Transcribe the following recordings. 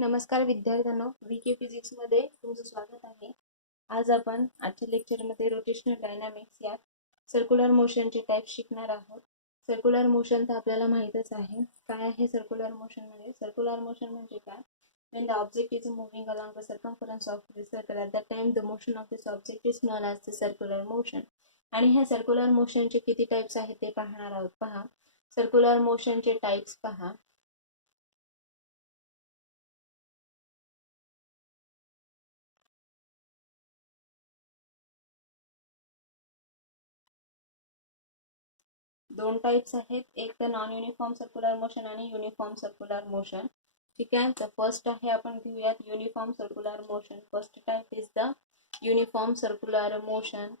नमस्कार विद्यार्थ्यांनो, VK physics मध्ये तुमचं स्वागत आहे. आज आपण आजच्या लेक्चर मध्ये रोटेशनल डायनामिक्स या सर्क्युलर मोशनचे टाइप शिकणार आहोत. सर्क्युलर मोशन तर आपल्याला माहितच आहे. काय आहे सर्क्युलर मोशन म्हणजे? सर्क्युलर मोशन म्हणजे काय? When the object is moving along the circumference of the circle, at that time the motion of this object is known as the circular motion. आणि ह्या सर्क्युलर मोशनचे किती टाइप्स आहेत ते पाहणार आहोत. पहा, सर्क्युलर मोशनचे टाइप्स पहा. दोन टाइप्स आहेत, एक तर नॉन युनिफॉर्म सर्क्युलर मोशन आणि युनिफॉर्म सर्क्युलर मोशन. ठीक आहे, तर फर्स्ट आहे आपण घेऊयात uniform circular motion. First type is the uniform circular motion.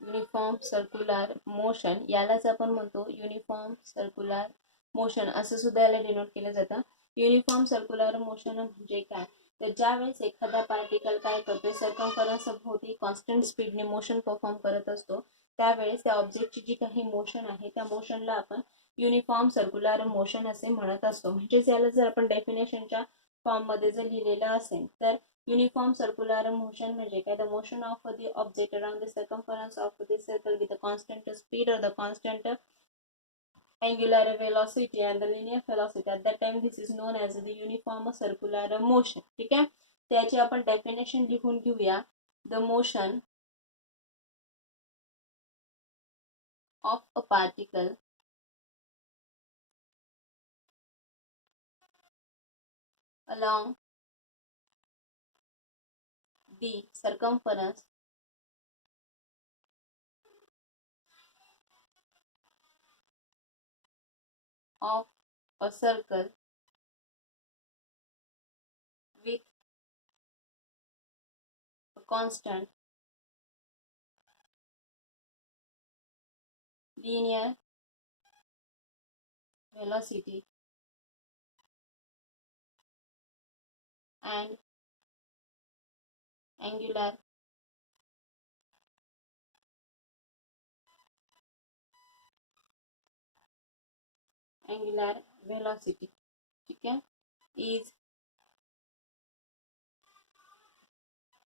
Uniform circular motion यालाच आपण म्हणतो युनिफॉर्म सर्क्युलर मोशन, असं सुद्धा याला डिनोट केलं जातं. युनिफॉर्म सर्क्युलर मोशन म्हणजे काय? तर ज्यावेळेस एखादा पार्टिकल काय करतोय, सर्कम्फरन्स भोवती कॉन्स्टंट स्पीडने मोशन परफॉर्म करत असतो, त्यावेळेस त्या ऑब्जेक्टची जी काही मोशन आहे त्या मोशनला आपण युनिफॉर्म सर्क्युलर मोशन असे म्हणत असतो. म्हणजेच याला जर आपण डेफिनेशनच्या फॉर्म मध्ये जर लिहिलेलं असेल तर uniform circular motion म्हणजे काय? The motion of the object around the circumference of the circle with a constant speed or the constant angular velocity and the linear velocity. At that time this is known as the uniform circular motion. ठीक आहे, त्याची आपण definition लिहून घेऊया. The motion of a particle along the circumference of a circle with a constant linear velocity and angular velocity. ठीक है, is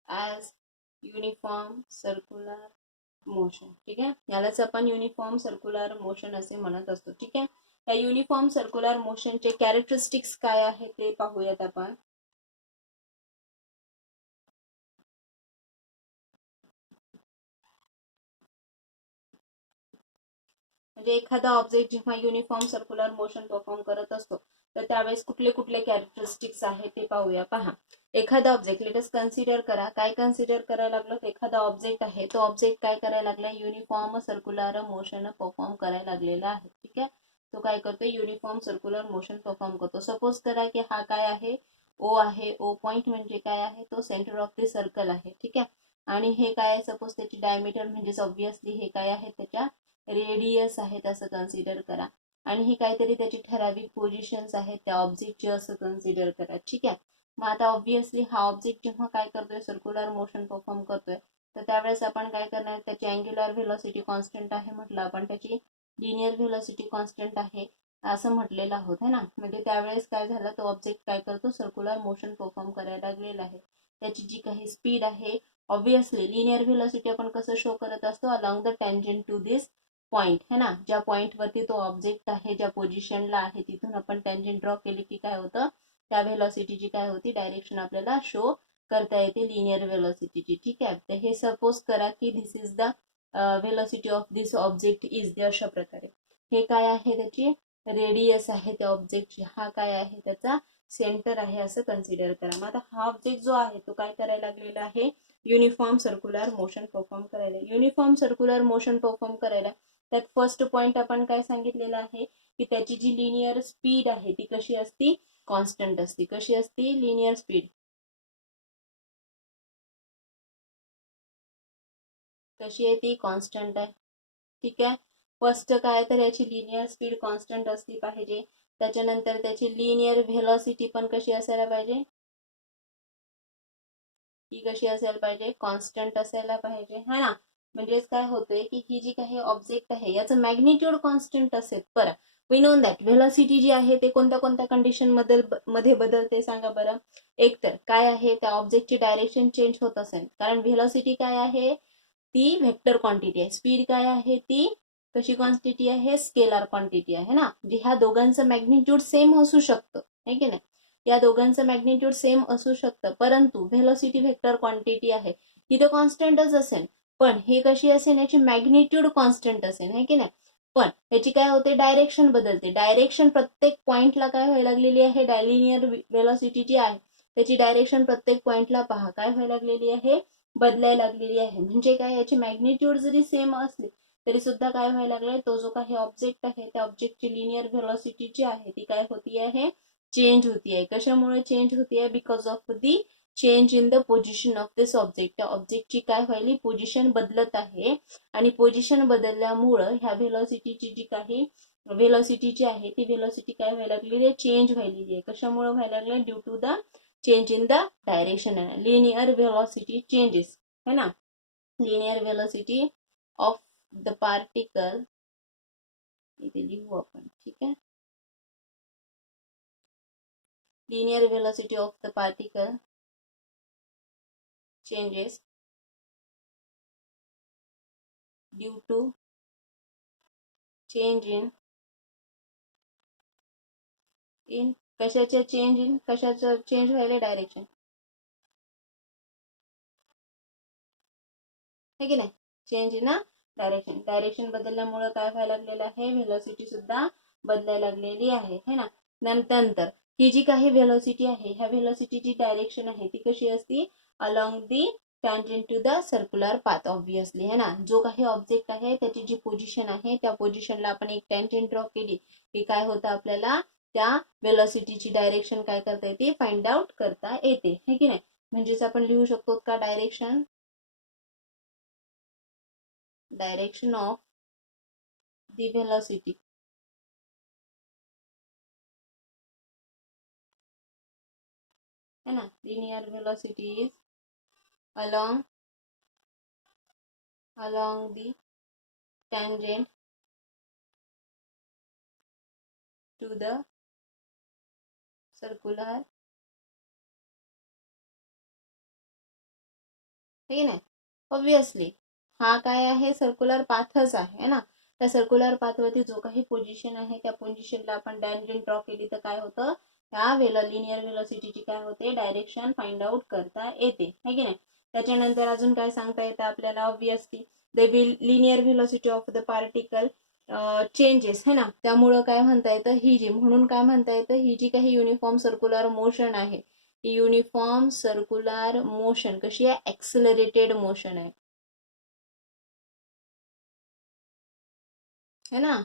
as uniform circular motion. ठीक आहे, यालाच आपण युनिफॉर्म सर्क्युलर मोशन असे म्हणत असतो. ठीक आहे, या युनिफॉर्म सर्क्युलर मोशनचे कॅरेक्टरिस्टिक्स काय आहे ते पाहूयात आपण. म्हणजे एखादा ऑब्जेक्ट जेव्हा युनिफॉर्म सर्क्युलर मोशन परफॉर्म करत असतो तर त्यावेळेस कुठले कुठले कॅरेक्टरिस्टिक्स आहेत ते पाहूया. पहा, एखादा ऑब्जेक्ट लेटस कन्सिडर करा. काय कन्सिडर करायला लागलो? एखादा ऑब्जेक्ट आहे, तो ऑब्जेक्ट काय करायला लागला? युनिफॉर्म सर्क्युलर मोशन परफॉर्म करायला लागलेला आहे. ठीक आहे, तो काय करतो? युनिफॉर्म सर्क्युलर मोशन परफॉर्म करतो. सपोज करा की हा काय आहे? ओ आहे. ओ पॉइंट म्हणजे काय आहे? तो सेंटर ऑफ द सर्कल आहे. ठीक आहे, आणि हे काय आहे? सपोज त्याची डायमीटर म्हणजेच ऑब्विसली हे काय आहे? त्याच्या रेडियस आहेत असं कन्सिडर करा. आणि ही काहीतरी त्याची ठराविक पोझिशन्स आहेत त्या ऑब्जेक्टची असं कन्सिडर करा. ठीक आहे, मग आता ऑब्विसली हा ऑब्जेक्ट जेव्हा काय करतोय? सर्क्युलर मोशन परफॉर्म करतोय, तर त्यावेळेस आपण काय करणार? त्याची अँग्युलर व्हेलॉसिटी कॉन्स्टंट आहे म्हटलं आपण, त्याची लिनियर व्हेलॉसिटी कॉन्स्टंट आहे असं म्हटलेलं आहोत, है ना. म्हणजे त्यावेळेस काय झालं? तो ऑब्जेक्ट काय करतो? सर्क्युलर मोशन परफॉर्म करायला लागलेला आहे. त्याची जी काही स्पीड आहे, ऑब्विसली लिनियर व्हेलॉसिटी आपण कसं शो करत असतो? Along the tangent to this point, है ना. ज्या पॉइंट वरती तो ऑब्जेक्ट आहे, ज्या पोझिशनला आहे, तिथून आपण टँजंट ड्रॉ केली की काय होतं? त्या व्हेलॉसिटीची काय होती? डायरेक्शन आपल्याला शो करता येते लिनियर व्हेलॉसिटीची. ठीक आहे, तर हे सपोज करा की this is the velocity of this object is the, अशा प्रकारे. हे काय आहे? त्याची रेडियस आहे त्या ऑब्जेक्टची. हा काय आहे? त्याचा सेंटर आहे असं कन्सिडर करा. मग आता हा ऑब्जेक्ट जो आहे तो काय करायला लागलेला आहे? युनिफॉर्म सर्क्युलर मोशन परफॉर्म करायला. युनिफॉर्म सर्क्युलर मोशन परफॉर्म करायला त्यात फर्स्ट पॉइंट आपण काय सांगितलेलं आहे की त्याची जी लिनियर स्पीड आहे ती कशी असती? कॉन्स्टंट असते. कशी असती? लिनियर स्पीड कशी आहे? ती कॉन्स्टंट आहे. ठीक आहे, फर्स्ट काय तर याची लिनियर स्पीड कॉन्स्टंट असली पाहिजे. त्याच्यानंतर त्याची लिनियर व्हेलॉसिटी पण कशी असायला पाहिजे? ही कशी असायला पाहिजे? कॉन्स्टंट असायला पाहिजे, है ना. म्हणजेच काय होतंय की ही जी काही ऑब्जेक्ट आहे याचं मॅग्निट्यूड कॉन्स्टंट असेल बरं, वी नोन दॅट व्हेलॉसिटी जी आहे ते कोणत्या कोणत्या कंडिशन मध्ये बदलते सांगा बरं. एक तर काय आहे, त्या ऑब्जेक्टची डायरेक्शन चेंज होत असेल, कारण व्हेलॉसिटी काय आहे, ती व्हेक्टर क्वांटिटी आहे. स्पीड काय आहे, ती कशी क्वांटिटी आहे, स्केलर क्वांटिटी आहे ना. म्हणजे ह्या दोघांचं मॅग्निट्यूड सेम असू शकतं, आहे की नाही. या दोघांचं मॅग्निट्यूड सेम असू शकतं, परंतु व्हेलॉसिटी व्हेक्टर क्वांटिटी आहे ही तर कॉन्स्टंटच असेल, पण हे कशी असेल, याची मॅग्निट्यूड कॉन्स्टंट असेल, आहे की नाही. पण याची काय होते, डायरेक्शन बदलते. डायरेक्शन प्रत्येक पॉइंटला काय व्हायला लागलेली आहे, लिनियर व्हेलॉसिटी जी आहे त्याची डायरेक्शन प्रत्येक पॉइंटला पहा काय व्हायला लागलेली आहे, बदलायला लागलेली आहे. म्हणजे काय, याची मॅग्निट्यूड जरी सेम असली तरी सुद्धा काय व्हायला लागलाय, तो जो काही ऑब्जेक्ट आहे त्या ऑब्जेक्टची लिनियर व्हेलॉसिटी जी आहे ती काय होती आहे, चेंज होती आहे. कशामुळे चेंज होती आहे, because of the change in the position of this object. त्या ऑब्जेक्टची काय व्हायली, पोझिशन बदलत आहे, आणि पोझिशन बदलल्यामुळं ह्या व्हेलॉसिटीची जी काही व्हेलॉसिटी जी आहे ती व्हेलॉसिटी काय व्हायला लागलेली आहे, चेंज व्हायलेली आहे. कशामुळे व्हायला लागले, due to the change in the direction आहे. लिनियर व्हेलॉसिटी चेंजेस, है ना. Linear velocity of the particle, इथे लिहू आपण, ठीक आहे. Linear velocity of the particle changes due to change in कशाचे चेंज इन, कशाचं चेंज व्हायला, डायरेक्शन, है की नाही. चेंज इन डायरेक्शन, डायरेक्शन बदलल्यामुळे काय व्हायला लागलेलं आहे, व्हेलॉसिटी सुद्धा बदलायला लागलेली आहे, है ना. नंतर ही जी काही व्हेलॉसिटी आहे, ह्या व्हेलॉसिटीची डायरेक्शन आहे ती कशी असती, along the tangent to the circular path, obviously, है ना. जो काही ऑब्जेक्ट आहे त्याची जी पोझिशन आहे त्या पोझिशनला आपण एक टँजेंट ड्रॉ केली की काय होतं, आपल्याला त्या व्हेलॉसिटीची डायरेक्शन काय करता येते, फाइंड आउट करता येते, है की नाही. म्हणजेच आपण लिहू शकतो का, डायरेक्शन ऑफ दी व्हेलॉसिटी, है ना. Linear velocity is along the tangent to the circular, ठीक आहे. ऑब्विसली हा काय आहे, सर्क्युलर पाथच आहे ना. त्या सर्क्युलर पाथवरती जो काही पोझिशन आहे त्या पोझिशनला आपण टँजेंट ड्रॉ केली तर काय होतं, त्या लिनियर व्हेलॉसिटीची काय होते, डायरेक्शन फाइंड आउट करता येते, है की नाही. त्याच्यानंतर अजून काय सांगता येतं आपल्याला, obviously the linear velocity of the particle changes, है ना. त्यामुळं काय म्हणता येतं, ही जी म्हणून काय म्हणता येतं, ही जी काही युनिफॉर्म सर्क्युलर मोशन आहे, युनिफॉर्म सर्क्युलर मोशन कशी आहे, ऍक्सिलरेटेड मोशन आहे, है ना.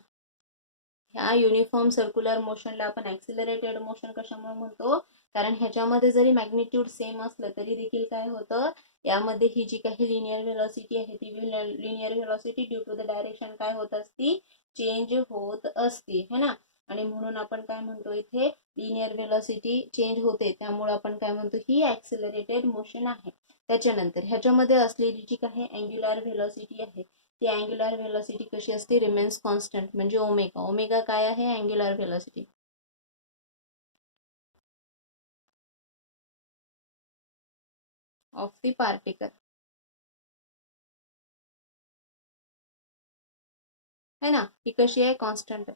ह्या युनिफॉर्म सर्क्युलर मोशनला आपण ऍक्सिलरेटेड मोशन कशामुळे म्हणतो, कारण ह्याच्यामध्ये जरी मॅग्निट्यूड सेम असलं तरी देखील काय होतं, यामध्ये ही जी काही लिनियर व्हेलॉसिटी आहे ती linear velocity due to the direction काय होत असती, चेंज होत असती, है ना. आणि म्हणून आपण काय म्हणतो, इथे लिनियर व्हेलॉसिटी चेंज होते, त्यामुळे आपण काय म्हणतो, ही ऍक्सिलरेटेड मोशन आहे. त्याच्यानंतर ह्याच्यामध्ये असलेली जी काही अँग्युलर व्हेलॉसिटी आहे ती अँग्युलर व्हेलॉसिटी कशी असते, रिमेन्स कॉन्स्टंट, म्हणजे ओमेगा. ओमेगा काय आहे, angular velocity of the particle, है ना. ही कशी आहे, कॉन्स्टंट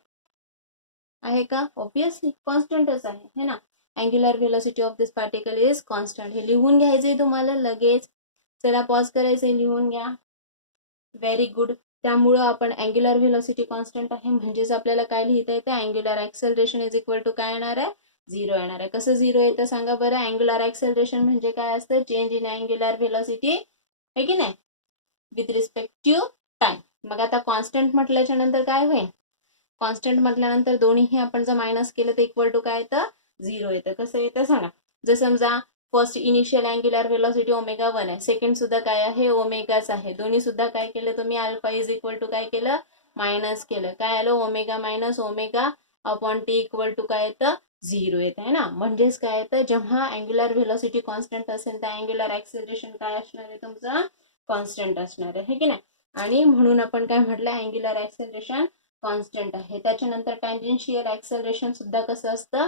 आहे का, ऑब्विसली कॉन्स्टंटच आहे, है ना. Angular velocity of this particle is constant. हे लिहून घ्यायचंय तुम्हाला लगेच. चला पॉज करायचंय, लिहून घ्या. Very good. त्यामुळं आपण अँग्युलर व्हेलॉसिटी कॉन्स्टंट आहे म्हणजेच आपल्याला काय लिहिता येतं, angular acceleration is equal to काय येणार आहे, 0 येणार आहे. कसं 0 येतं सांगा बरं. अँग्युलर ऍक्सेलरेशन म्हणजे काय असतं, चेंज इन अँग्युलर व्हेलॉसिटी, आहे की नाही, विथ रिस्पेक्ट टू टाइम. मग आता कॉन्स्टंट म्हटल्याच्या नंतर काय होईल, कॉन्स्टंट म्हटल्यानंतर दोन्हीही आपण जर मायनस केलं तर इक्वल टू काय येतं, 0 येतं. कसं येतं सांगा. जर समजा first initial angular velocity omega 1 आहे, सेकंड सुद्धा काय आहे, ओमेगाच आहे. दोन्ही सुद्धा काय केलं तुम्ही, अल्फा इज इक्वल टू काय केलं, मायनस केलं. काय आलं, omega minus omega upon T equal to काय येतं, 0 येत आहे ना. म्हणजेच काय येतं, जेव्हा अँग्युलर व्हेलॉसिटी कॉन्स्टंट असेल तर अँग्युलर ऍक्सेलरेशन काय असणार आहे तुमचं, कॉन्स्टंट असणार आहे, की नाही. आणि म्हणून आपण काय म्हटलं, अँग्युलर ऍक्सेलरेशन कॉन्स्टंट आहे. त्याच्यानंतर टँजेन्शियल ऍक्सेलरेशन सुद्धा कसं असतं,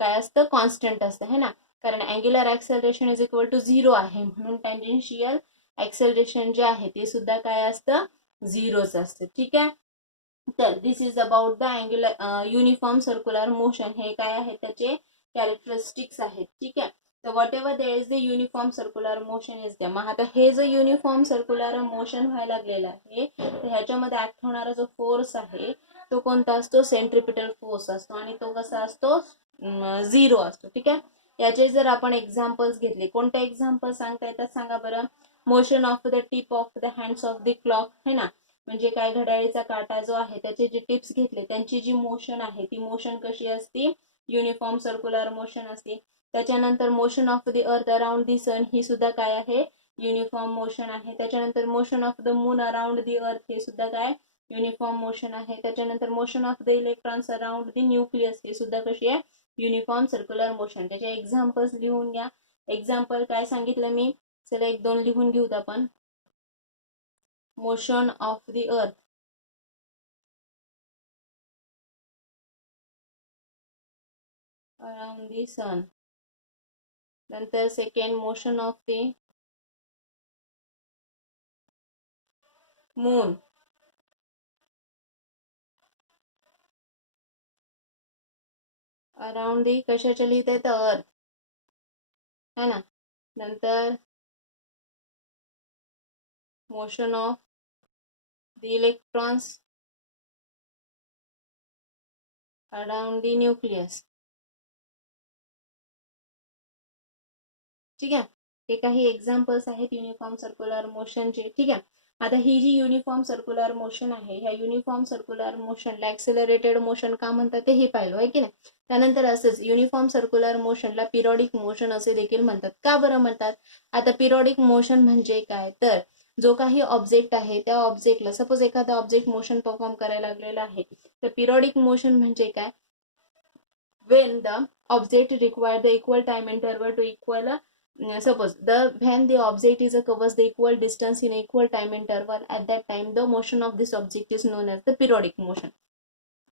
काय असतं, कॉन्स्टंट असतं है ना, कारण angular acceleration is equal to 0 आहे, म्हणून टँजेन्शियल ऍक्सेलरेशन जे आहे ते सुद्धा काय असतं, 0च असतं. ठीक आहे. तर this is about the angular uniform circular motion. हे काय आहे, त्याचे कॅरेक्टरिस्टिक्स आहेत. ठीक आहे. तर whatever there is the uniform circular motion is द्या. मग आता हे जो युनिफॉर्म सर्क्युलर मोशन व्हायला लागलेलं आहे, तर ह्याच्यामध्ये ऍक्ट होणारा जो फोर्स आहे तो कोणता असतो, सेंट्रिपिटल फोर्स असतो, आणि तो कसा असतो, 0 असतो. ठीक आहे. याचे जर आपण एक्झाम्पल्स घेतले, कोणते एक्झाम्पल सांगता येतात सांगा बरं. Motion of the tip of the hands of the clock है ना, म्हणजे काय, घड्याळीचा काटा जो आहे त्याचे जे टिप्स घेतले त्यांची जी मोशन आहे ती मोशन कशी असते, युनिफॉर्म सर्क्युलर मोशन असते. त्याच्यानंतर motion of the earth around the sun, ही सुद्धा काय आहे, युनिफॉर्म मोशन आहे. त्याच्यानंतर motion of the moon around the earth, हे सुद्धा काय, युनिफॉर्म मोशन आहे. त्याच्यानंतर motion of the electrons around the nucleus, हे सुद्धा कशी आहे, युनिफॉर्म सर्क्युलर मोशन. त्याचे एक्झाम्पल्स लिहून घ्या. एक्झाम्पल काय सांगितलं मी, चला एक दोन लिहून घेऊत आपण. Motion of the earth around the sun. नंतर second, motion of the moon around the, कशाच्या लिहित आहे, तर अर्थ है ना. नंतर motion of the electrons around the nucleus. ठीक आहे. हे काही एक्झाम्पल्स आहेत युनिफॉर्म सर्क्युलर मोशनचे. ठीक आहे. आता ही जी युनिफॉर्म सर्क्युलर मोशन आहे, ह्या युनिफॉर्म सर्क्युलर मोशनला ऍक्सेलरेटेड मोशन का म्हणतात ते हे पाहिलं आहे की नाही. त्यानंतर असंच युनिफॉर्म सर्क्युलर मोशनला पिरियडिक मोशन असे देखील म्हणतात. का बरं म्हणतात, आता पिरियडिक मोशन म्हणजे काय, तर जो काही ऑब्जेक्ट आहे त्या ऑब्जेक्टला, सपोज एखादा ऑब्जेक्ट मोशन परफॉर्म करायला लागलेला आहे, तर पिरियडिक मोशन म्हणजे काय, when the object require the equal time interval to equal suppose when the object is covers the equal distance in equal time interval, at that time the motion of this object is known as the periodic motion.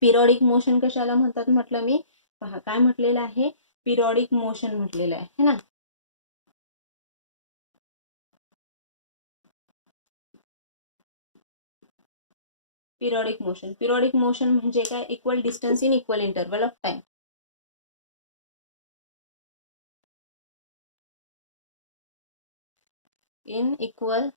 Periodic motion कशाला म्हणतात म्हटलं मी, पहा काय म्हटलेलं आहे, periodic motion म्हटलेलं आहे है ना. पिरियडिक मोशन म्हणजे काय, equal distance in equal interval of time. In equal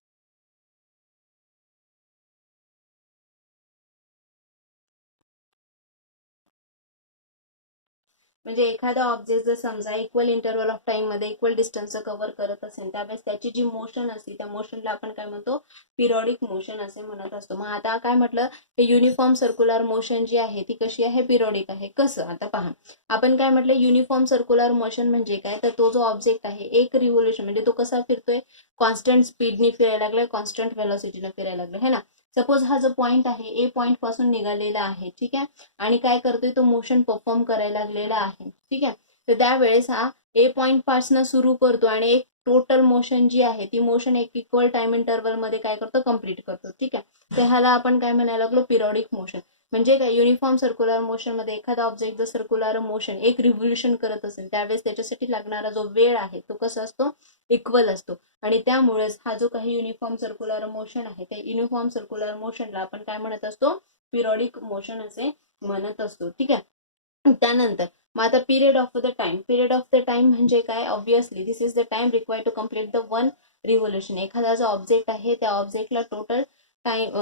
म्हणजे एखादा ऑब्जेक्ट जर समजा इक्वल इंटरवल ऑफ टाइम मध्ये इक्वल डिस्टन्स कव्हर करत असेल, त्यावेळेस त्याची जी मोशन असते त्या मोशनला आपण काय म्हणतो, पिरियडिक मोशन असे म्हणत असतो. मग आता काय म्हटलं, हे युनिफॉर्म सर्क्युलर मोशन जी आहे ती कशी आहे, पिरियडिक आहे. कसं, आता पहा आपण काय म्हटलं, युनिफॉर्म सर्क्युलर मोशन म्हणजे काय, तर तो जो ऑब्जेक्ट आहे एक रिव्होल्युशन म्हणजे तो कसा फिरतोय, कॉन्स्टंट स्पीडने फिरायला लागलाय, कॉन्स्टंट व्हेलॉसिटीने फिरायला लागलाय है ना. सपोज हा जो पॉइंट आहे ए पॉइंट पासून निघालेला आहे, ठीक आहे, आणि काय करतोय, तो मोशन परफॉर्म करायला लागलेला आहे. ठीक आहे. तर त्यावेळेस हा ए पॉइंट पासून सुरू करतो आणि एक टोटल मोशन जी आहे ती मोशन एक इक्वल टाइम इंटरवल मध्ये काय करतो, कम्प्लीट करतो. ठीक आहे. तर ह्याला आपण काय म्हणायला लागलो, पिरियडिक मोशन. म्हणजे काय, युनिफॉर्म सर्क्युलर मोशन मध्ये एखादा ऑब्जेक्ट जर सर्क्युलर मोशन एक रिव्होल्युशन करत असेल, त्यावेळेस त्याच्यासाठी लागणारा जो वेळ आहे तो कसा असतो, इक्वल असतो. आणि त्यामुळेच हा जो काही युनिफॉर्म सर्क्युलर मोशन आहे त्या युनिफॉर्म सर्क्युलर मोशनला आपण काय म्हणत असतो, पिरियडिक मोशन असे म्हणत असतो. ठीक आहे. त्यानंतर मग आता period of the time. Period of the time म्हणजे काय, obviously this is the time required to complete the one revolution. एखादा जो ऑब्जेक्ट आहे त्या ऑब्जेक्टला टोटल टाइम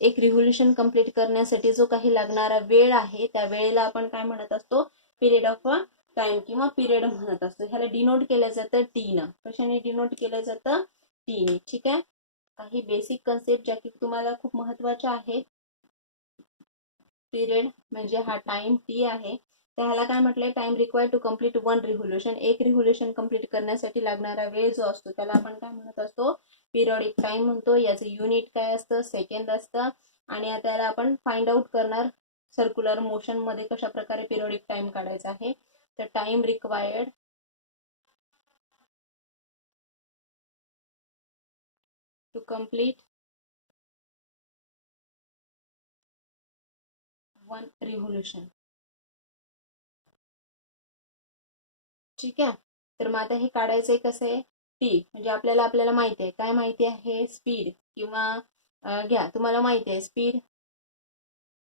एक रिव्होल्युशन कम्प्लीट करण्यासाठी जो काही लागणारा वेळ आहे त्या वेळेला आपण काय म्हणत असतो, पिरियड ऑफ टाइम किंवा पिरियड म्हणत असतो. ह्याला डिनोट केलं जातं टी न. कशाने डिनोट केलं जातं, टी ने. ठीक आहे. काही बेसिक कन्सेप्ट ज्या की तुम्हाला खूप महत्वाच्या आहेत. पिरियड म्हणजे हा टाइम टी आहे, त्याला काय म्हटलंय, time required to complete one revolution. एक रिव्होल्युशन कम्प्लीट करण्यासाठी लागणारा वेळ जो असतो त्याला आपण काय म्हणत असतो, पिरियडिक टाइम म्हणतो. याचं युनिट काय असतं, सेकंद असतं. आणि आता याला आपण फाइंड आउट करणार सर्क्युलर मोशन मध्ये कशा प्रकारे पिरियडिक टाइम काढायचा आहे. तर time required to complete 1 revolution. ठीक आहे. तर मग आता हे काढायचंय कसं आहे, टी म्हणजे आपल्याला माहिती आहे, काय माहिती आहे, स्पीड किंवा घ्या तुम्हाला माहिती आहे स्पीड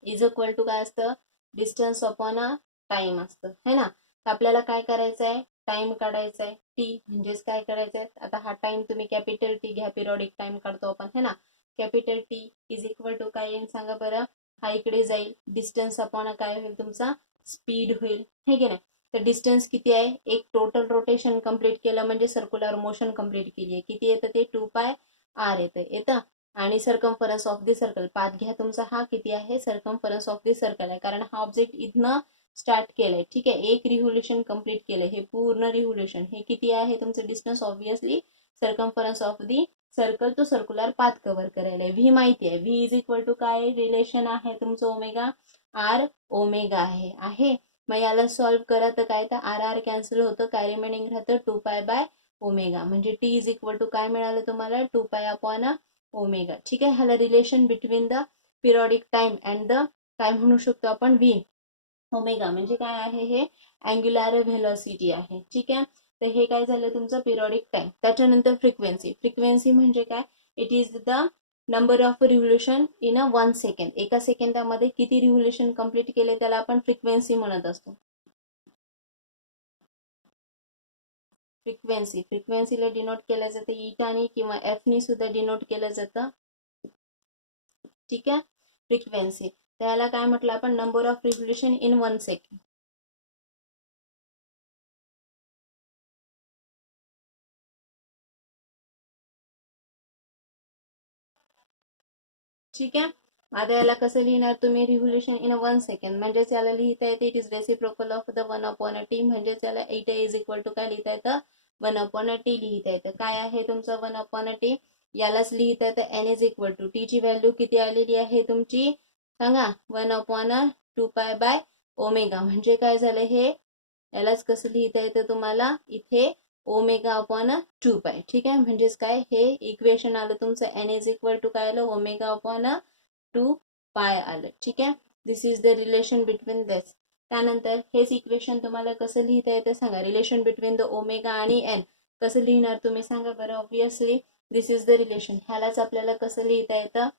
इज इक्वल टू काय असतं, डिस्टन्स अपॉन अ टाइम असतं है ना. तर आपल्याला काय करायचं आहे, टाइम काढायचा आहे, टी म्हणजेच काय करायचंय, आता हा टाइम तुम्ही कॅपिटल टी घ्या, पिरियॉडिक टाइम काढतो आपण है ना. Capital T is equal to काय येईल सांगा बरं, हा इकडे जाईल, डिस्टन्स अपॉन काय होईल तुमचा, स्पीड होईल, हे की नाही. तर डिस्टन्स किती आहे, एक टोटल रोटेशन कंप्लीट केलं म्हणजे सर्क्युलर मोशन कंप्लीट केली आहे, किती येतं ते 2πr येतं. आणि circumference of the circle path घ्या तुमचा, हा किती आहे, सर्कम्फरन्स ऑफ दी सर्कल आहे, कारण हा ऑब्जेक्ट इथनं स्टार्ट केलंय. ठीक आहे, एक रिव्होल्युशन कंप्लीट केलंय, हे पूर्ण रिव्होल्युशन, हे किती आहे तुमचं distance, obviously circumference of the circle तो सर्क्युलर पाथ कव्हर करायला. व्ही माहिती आहे, व्ही इज इक्वल टू काय रिलेशन आहे तुमचं, ओमेगा आर ओमेगा आहे. मग याला सॉल्व्ह करा, तर काय, तर आर आर कॅन्सल होतं, काय रिमेनिंग राहतं 2π/ओमेगा, म्हणजे टी इज इक्वल टू काय मिळालं तुम्हाला, 2π/ओमेगा. ठीक आहे. ह्याला relation between the periodic time and the काय म्हणू शकतो आपण, व्ही ओमेगा म्हणजे काय आहे, हे अँग्युलर व्हेलॉसिटी आहे. ठीक आहे. तर हे काय झालं तुमचं पिरियॉडिक टाइम. त्याच्यानंतर फ्रिक्वेन्सी म्हणजे काय, it is the number of revolution in a 1 second, एका सेकंदामध्ये किती रिव्होल्युशन कंप्लीट केले त्याला आपण फ्रिक्वेन्सी म्हणत असतो. फ्रिक्वेन्सीला डिनोट केलं जातं ईटानी किंवा एफनी सुद्धा डिनोट केलं जातं. ठीक आहे. फ्रिक्वेन्सी त्याला काय म्हटलं आपण, number of revolution in 1 second. ठीक आहे. आता याला कसं लिहिणार तुम्ही, रिव्होल्युशन इन 1 सेकंड म्हणजेच याला लिहिता येते it is reciprocal of the 1/t, म्हणजेच याला इट इज इक्वल टू काय लिहिता येतं, 1/t लिहिता येतं. काय आहे तुमचं 1/t, यालाच लिहिता येतं n is equal to, T ची व्हॅल्यू किती आलेली आहे तुमची सांगा, 1/2π/ओमेगा, म्हणजे काय झालं हे, यालाच कसं लिहिता येतं तुम्हाला इथे ओमेगा अपॉन 2π. ठीक आहे, म्हणजेच काय, हे इक्वेशन आलं तुमचं, n इज इक्वल टू काय आलं, ओमेगा अपॉन 2π आलं. ठीक आहे. This is the relation between दिस. त्यानंतर हेच इक्वेशन तुम्हाला कसं लिहिता येतं सांगा, रिलेशन बिटवीन द ओमेगा आणि n कसं लिहिणार तुम्ही सांगा बरं. Obviously this is the relation, ह्यालाच आपल्याला कसं लिहिता येतं,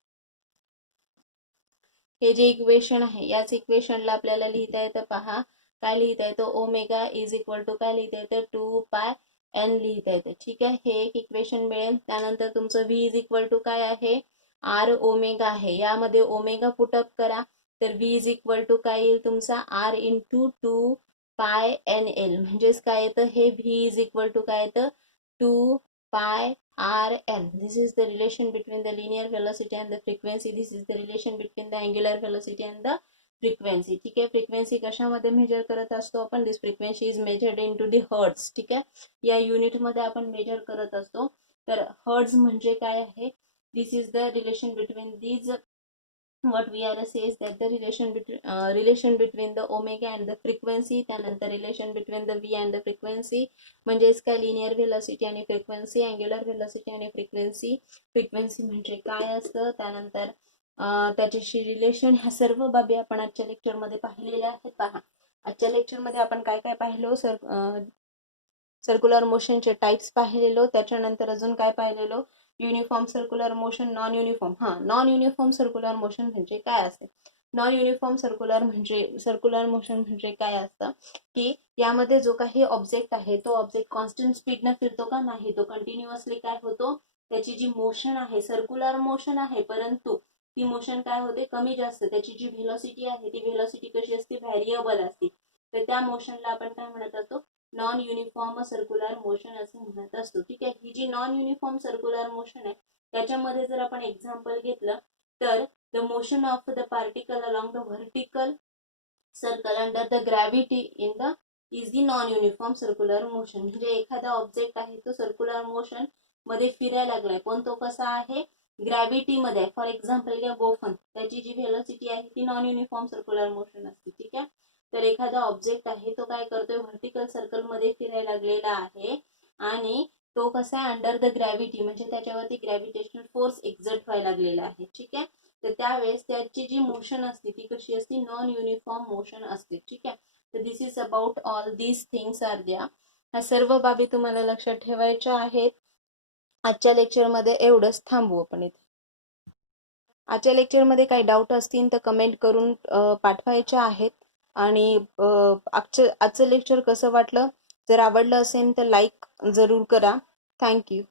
हे जे इक्वेशन आहे याच इक्वेशनला आपल्याला लिहिता येतं, पहा काय लिहिता येतं, ओमेगा इज इक्वल टू काय लिहिता येतं, 2πn लिहिता येतं. ठीक आहे, हे एक इक्वेशन मिळेल. त्यानंतर तुमचं व्ही इज इक्वल टू काय आहे, आर ओमेगा आहे, यामध्ये ओमेगा पुटअप करा, तर व्ही इज इक्वल टू काय येईल तुमचा, आर इंटू 2πnl, म्हणजेच काय येतं, हे व्ही इज इक्वल टू काय येतं, 2πrn. This is the relation between the linear velocity and the frequency. This is the relation between the angular velocity and the frequency. ठीक आहे. फ्रिक्वेन्सी कशामध्ये measure करत असतो आपण, this frequency is measured in to the hertz. ठीक आहे, या unit मध्ये आपण मेजर करत असतो. तर हर्ट्स म्हणजे काय आहे, this is the relation between these, what we are says that the relation between the omega and the frequency. त्यानंतर relation between the v and the frequency म्हणजेच काय, लिनियर व्हेलॉसिटी आणि फ्रिक्वेन्सी, अँग्युलर व्हेलॉसिटी आणि frequency म्हणजे काय असतं. त्यानंतर त्याच्याशी रिलेशन, ह्या सर्व बाबी आपण आजच्या लेक्चरमध्ये पाहिलेल्या आहेत. पहा आजच्या लेक्चरमध्ये आपण काय काय पाहिलो, सर्क्युलर मोशनचे टाइप्स पाहिलेलो, त्याच्यानंतर अजून काय पाहिलेलो, uniform circular motion, non uniform circular motion म्हणजे काय असते. नॉन युनिफॉर्म सर्क्युलर मोशन म्हणजे काय असतं, की यामध्ये जो काही ऑब्जेक्ट आहे तो ऑब्जेक्ट कॉन्स्टंट स्पीडनं फिरतो का, नाही, तो कंटिन्युअसली काय होतो, त्याची जी मोशन आहे सर्क्युलर मोशन आहे, परंतु ती मोशन काय होते, कमी जास्त, त्याची जी व्हेलॉसिटी आहे ती व्हेलॉसिटी कशी असते, व्हॅरिएबल असते. तर त्या मोशनला आपण काय म्हणत असतो, नॉन युनिफॉर्म सर्क्युलर मोशन असं म्हणत असतो. ठीक आहे, ही जी नॉन युनिफॉर्म सर्क्युलर मोशन आहे त्याच्यामध्ये जर आपण एक्झाम्पल घेतलं तर the motion of the particle along the vertical circle under the gravity in the is the non uniform circular motion. म्हणजे एखादा ऑब्जेक्ट आहे तो सर्क्युलर मोशन मध्ये फिरायला लागलाय, पण तो कसा आहे, ग्रॅव्हिटी मध्ये. फॉर एक्झाम्पल घ्या बोफन, त्याची जी व्हेलॉसिटी आहे ती नॉन युनिफॉर्म सर्क्युलर मोशन असते. ठीक आहे, तर एखादा ऑब्जेक्ट आहे तो काय करतोय, व्हर्टिकल सर्कल मध्ये फिरायला लागलेला आहे आणि तो कसा आहे, अंडर द ग्रॅव्हिटी म्हणजे त्याच्यावरती ग्रॅव्हिटेशनल फोर्स एक्झर्ट व्हायला लागलेला आहे. ठीक आहे, तर त्यावेळेस त्याची जी मोशन असते ती कशी असते, नॉन युनिफॉर्म मोशन असते. ठीक आहे. तर this is about all these things are द्या. ह्या सर्व बाबी तुम्हाला लक्षात ठेवायच्या आहेत. आजच्या लेक्चरमध्ये एवढंच, थांबू आपण इथे. आजच्या लेक्चरमध्ये काही डाऊट असतील तर कमेंट करून पाठवायचे आहेत. आणि आजचं लेक्चर कसं वाटलं, जर आवडलं असेल तर लाईक जरूर करा. थँक्यू.